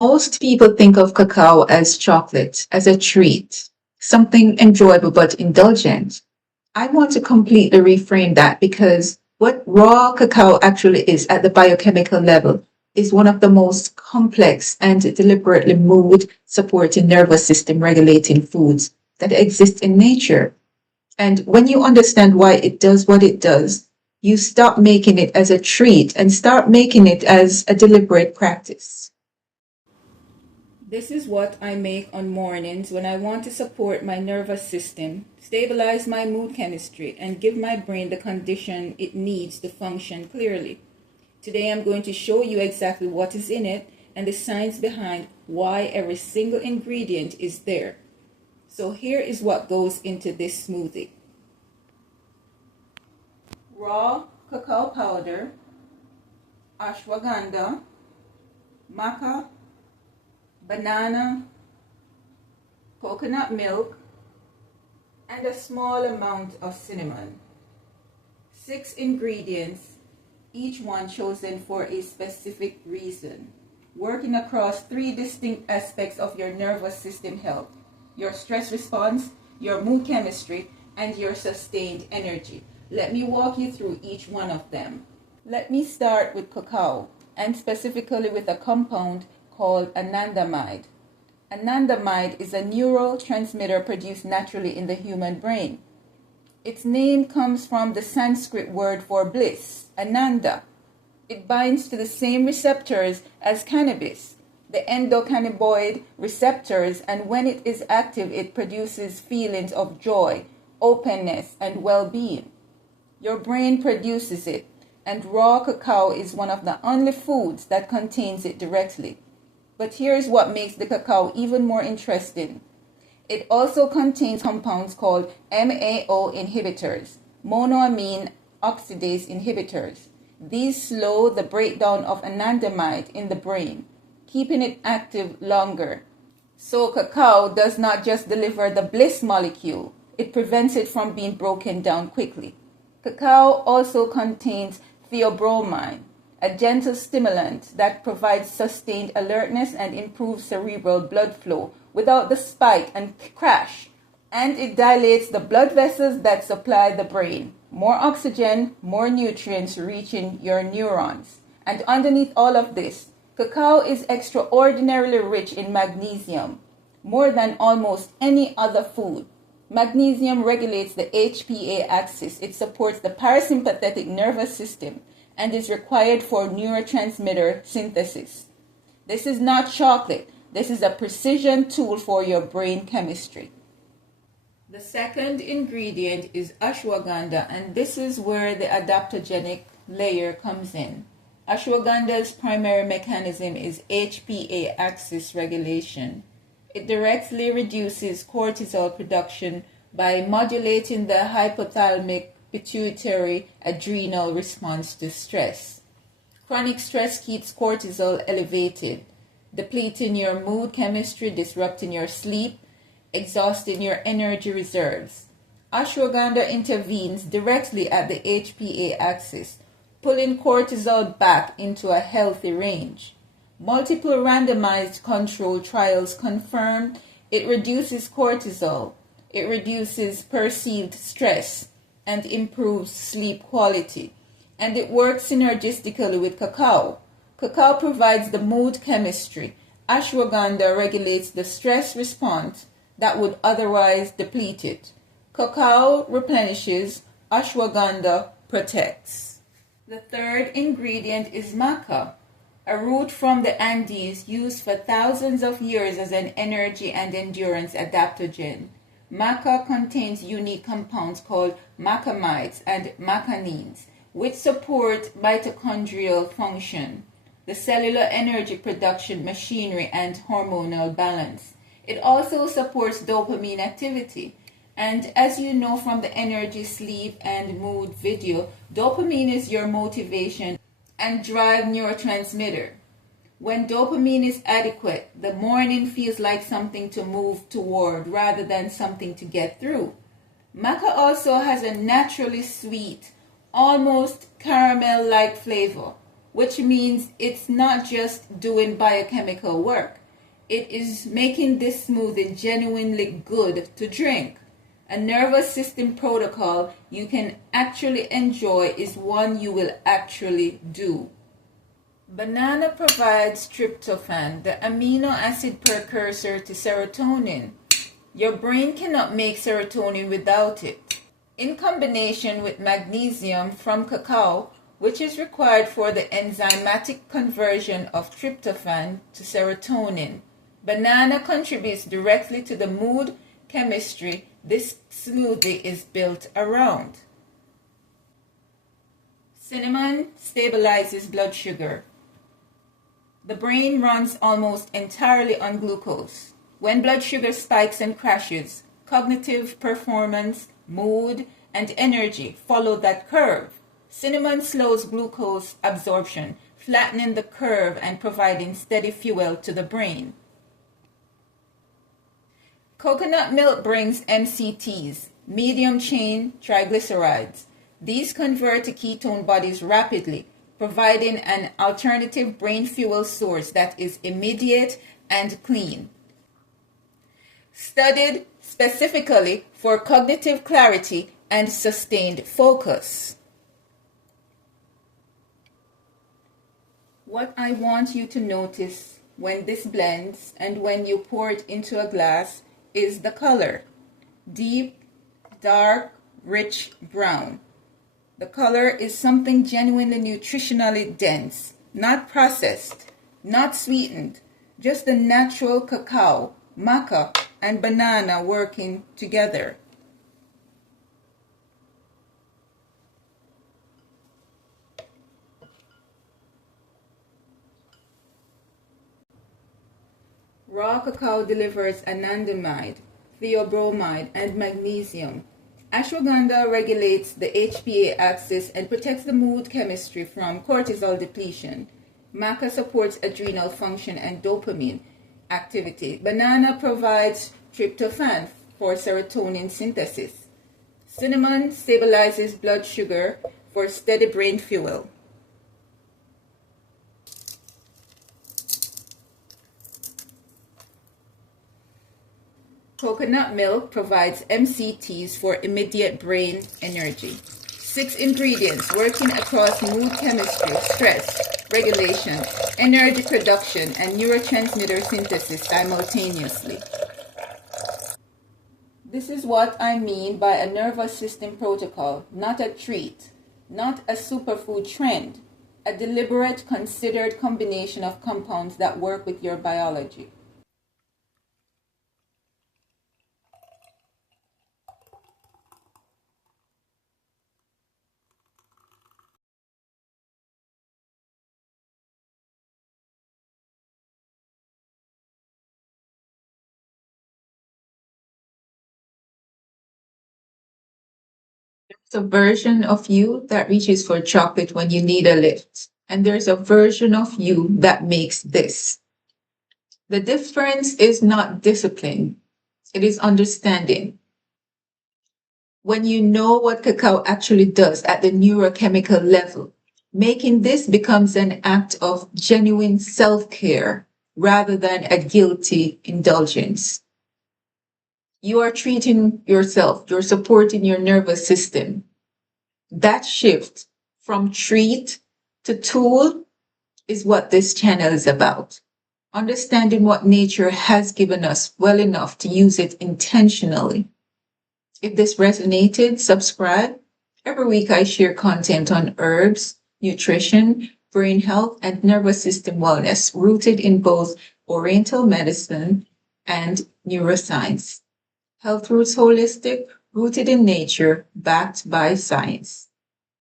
Most people think of cacao as chocolate, as a treat, something enjoyable but indulgent. I want to completely reframe that because what raw cacao actually is at the biochemical level is one of the most complex and deliberately mood supporting nervous system regulating foods that exist in nature. And when you understand why it does what it does, you stop making it as a treat and start making it as a deliberate practice. This is what I make on mornings when I want to support my nervous system, stabilize my mood chemistry, and give my brain the condition it needs to function clearly. Today I'm going to show you exactly what is in it and the science behind why every single ingredient is there. So here is what goes into this smoothie. Raw cacao powder, ashwagandha, maca, banana, coconut milk, and a small amount of cinnamon. 6 ingredients, each one chosen for a specific reason, working across 3 distinct aspects of your nervous system health: your stress response, your mood chemistry, and your sustained energy. Let me walk you through each one of them. Let me start with cacao, and specifically with a compound called anandamide. Anandamide is a neurotransmitter produced naturally in the human brain. Its name comes from the Sanskrit word for bliss, ananda. It binds to the same receptors as cannabis, the endocannabinoid receptors, and when it is active, it produces feelings of joy, openness, and well-being. Your brain produces it, and raw cacao is one of the only foods that contains it directly. But here's what makes the cacao even more interesting. It also contains compounds called MAO inhibitors, monoamine oxidase inhibitors. These slow the breakdown of anandamide in the brain, keeping it active longer. So cacao does not just deliver the bliss molecule, it prevents it from being broken down quickly. Cacao also contains theobromine, a gentle stimulant that provides sustained alertness and improves cerebral blood flow without the spike and crash. And it dilates the blood vessels that supply the brain. More oxygen, more nutrients reaching your neurons. And underneath all of this, cacao is extraordinarily rich in magnesium, more than almost any other food. Magnesium regulates the HPA axis. It supports the parasympathetic nervous system and is required for neurotransmitter synthesis. This is not chocolate. This is a precision tool for your brain chemistry. The second ingredient is ashwagandha, and this is where the adaptogenic layer comes in. Ashwagandha's primary mechanism is HPA axis regulation. It directly reduces cortisol production by modulating the hypothalamic pituitary adrenal response to stress. Chronic stress keeps cortisol elevated, depleting your mood chemistry, disrupting your sleep, exhausting your energy reserves. Ashwagandha intervenes directly at the HPA axis, pulling cortisol back into a healthy range. Multiple randomized controlled trials confirm it reduces cortisol, it reduces perceived stress, and improves sleep quality. And it works synergistically with cacao. Cacao provides the mood chemistry. Ashwagandha regulates the stress response that would otherwise deplete it. Cacao replenishes, ashwagandha protects. The third ingredient is maca, a root from the Andes used for thousands of years as an energy and endurance adaptogen. Maca contains unique compounds called macamides and macanines, which support mitochondrial function, the cellular energy production machinery, and hormonal balance. It also supports dopamine activity. And as you know from the energy, sleep, and mood video, dopamine is your motivation and drive neurotransmitter. When dopamine is adequate, the morning feels like something to move toward rather than something to get through. Maca also has a naturally sweet, almost caramel-like flavor. which means it's not just doing biochemical work. It is making this smoothie genuinely good to drink. A nervous system protocol you can actually enjoy is one you will actually do. Banana provides tryptophan, the amino acid precursor to serotonin. Your brain cannot make serotonin without it. In combination with magnesium from cacao, which is required for the enzymatic conversion of tryptophan to serotonin, banana contributes directly to the mood chemistry this smoothie is built around. Cinnamon stabilizes blood sugar. The brain runs almost entirely on glucose. When blood sugar spikes and crashes, cognitive performance, mood, and energy follow that curve. Cinnamon slows glucose absorption, flattening the curve and providing steady fuel to the brain. Coconut milk brings MCTs, medium-chain triglycerides. These convert to ketone bodies rapidly, providing an alternative brain fuel source that is immediate and clean. Studied specifically for cognitive clarity and sustained focus. What I want you to notice when this blends and when you pour it into a glass is the color. Deep, dark, rich brown. The color is something genuinely nutritionally dense, not processed, not sweetened, just the natural cacao, maca, and banana working together. Raw cacao delivers anandamide, theobromine, and magnesium. Ashwagandha regulates the HPA axis and protects the mood chemistry from cortisol depletion. Maca supports adrenal function and dopamine activity. Banana provides tryptophan for serotonin synthesis. Cinnamon stabilizes blood sugar for steady brain fuel. Coconut milk provides MCTs for immediate brain energy. 6 ingredients working across mood chemistry, stress, regulation, energy production, and neurotransmitter synthesis simultaneously. This is what I mean by a nervous system protocol, not a treat, not a superfood trend, a deliberate, considered combination of compounds that work with your biology. There's a version of you that reaches for chocolate when you need a lift. And there's a version of you that makes this. The difference is not discipline, it is understanding. When you know what cacao actually does at the neurochemical level, making this becomes an act of genuine self-care rather than a guilty indulgence. You are treating yourself, you're supporting your nervous system. That shift from treat to tool is what this channel is about. Understanding what nature has given us well enough to use it intentionally. If this resonated, subscribe. Every week I share content on herbs, nutrition, brain health, and nervous system wellness rooted in both Oriental medicine and neuroscience. Health Roots Holistic, rooted in nature, backed by science.